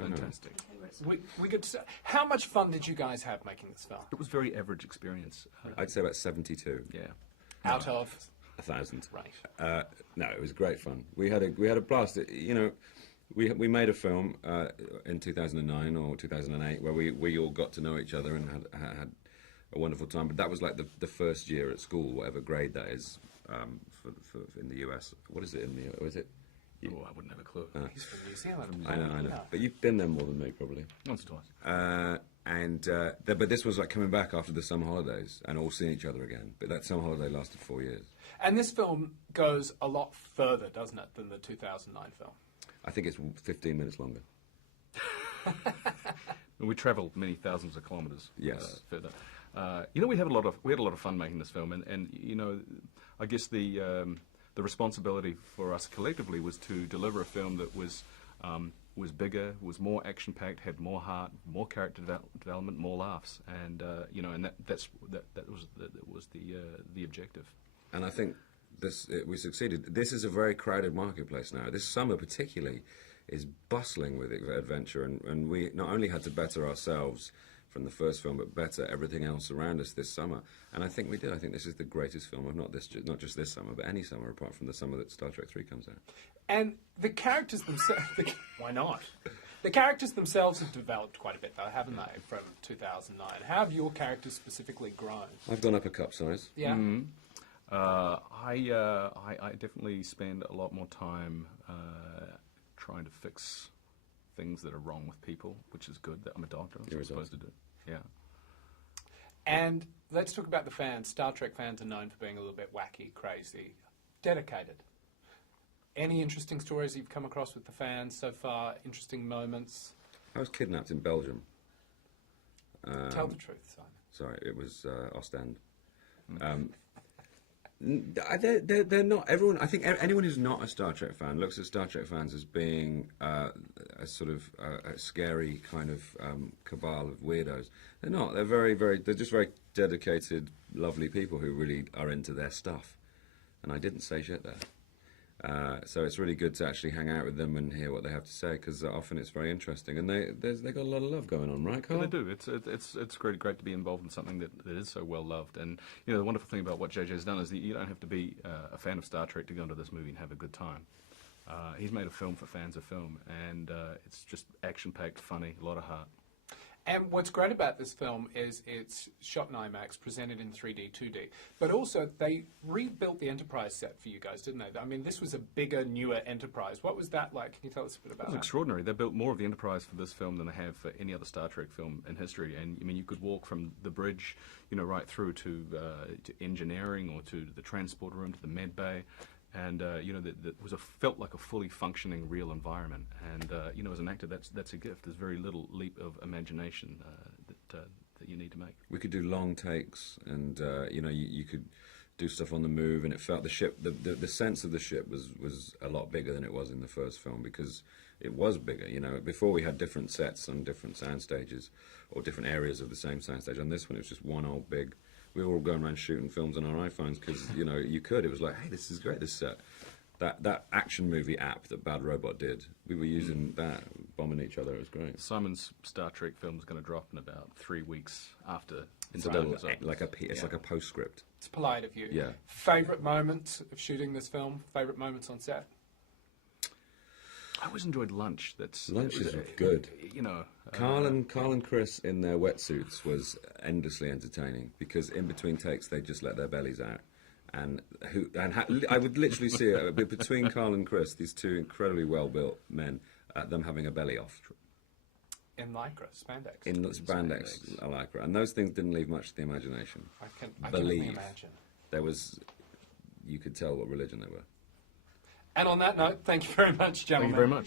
Fantastic. We get to, how much fun did you guys have making this film? It was a very average experience. I'd say about 72. Yeah. Out of 1,000. right. No, it was great fun. We had a blast. You know, we made a film in 2009 or 2008 where we all got to know each other and had a wonderful time. But that was like the first year at school, whatever grade that is for in the US. What is it in the? Is it? Oh, I wouldn't have a clue. He's from New Zealand. I know. But you've been there more than me, probably. Once or twice. But this was like coming back after the summer holidays and all seeing each other again. But that summer holiday lasted 4 years. And this film goes a lot further, doesn't it, than the 2009 film? I think it's 15 minutes longer. We travelled many thousands of kilometres. Yes. Further. You know, we had a lot of fun making this film, and you know, I guess the responsibility for us collectively was to deliver a film that was bigger, was more action-packed, had more heart, more character development, more laughs, and you know, and that was the objective. And I think we succeeded. This is a very crowded marketplace now. This summer particularly is bustling with adventure, and we not only had to better ourselves from the first film, but better everything else around us this summer. And I think we did. I think this is the greatest film of not just this summer, but any summer apart from the summer that Star Trek 3 comes out. And the characters themselves, why not? The characters themselves have developed quite a bit, though, haven't they, from 2009? How have your characters specifically grown? I've gone up a cup size. Yeah. Mm-hmm. I definitely spend a lot more time trying to fix things that are wrong with people, which is good. That I'm a doctor. That's what I'm supposed to do. Yeah. And let's talk about the fans. Star Trek fans are known for being a little bit wacky, crazy, dedicated. Any interesting stories you've come across with the fans so far? Interesting moments? I was kidnapped in Belgium. Tell the truth, Simon. Sorry, it was Ostend. They're not everyone. I think anyone who's not a Star Trek fan looks at Star Trek fans as being a sort of a scary kind of cabal of weirdos. They're not. They're they're just very dedicated, lovely people who really are into their stuff. And I didn't say shit there. So it's really good to actually hang out with them and hear what they have to say, because often it's very interesting, and they got a lot of love going on, right, Karl? Yeah, they do. It's great to be involved in something that is so well loved. And you know, the wonderful thing about what JJ's done is that you don't have to be a fan of Star Trek to go into this movie and have a good time. He's made a film for fans of film, and it's just action-packed, funny, a lot of heart. And what's great about this film is it's shot in IMAX, presented in 3D, 2D. But also, they rebuilt the Enterprise set for you guys, didn't they? I mean, this was a bigger, newer Enterprise. What was that like? Can you tell us a bit about that? It was extraordinary. They built more of the Enterprise for this film than they have for any other Star Trek film in history. And, I mean, you could walk from the bridge, you know, right through to engineering, or to the transport room, to the med bay. And you know, that felt like a fully functioning, real environment. And you know, as an actor, that's a gift. There's very little leap of imagination that you need to make. We could do long takes, and you know, you could do stuff on the move, and it felt the ship. The sense of the ship was a lot bigger than it was in the first film, because it was bigger. You know, before we had different sets and different sound stages, or different areas of the same sound stage. On this one, it was just one old big. We were all going around shooting films on our iPhones because, you know, you could. It was like, hey, this is great, this set. That action movie app that Bad Robot did, we were using that, bombing each other. It was great. Simon's Star Trek film is going to drop in about 3 weeks after. It's like a postscript. It's polite of you. Yeah. Favourite moments of shooting this film? Favourite moments on set? I always enjoyed lunch. Lunch is good. You know, Karl and Chris in their wetsuits was endlessly entertaining, because in between takes they just let their bellies out, and I would literally see it between Karl and Chris, these two incredibly well built men, them having a belly off. In lycra, spandex. In spandex, lycra, and those things didn't leave much to the imagination. I can only imagine. You could tell what religion they were. And on that note, thank you very much, gentlemen. Thank you very much.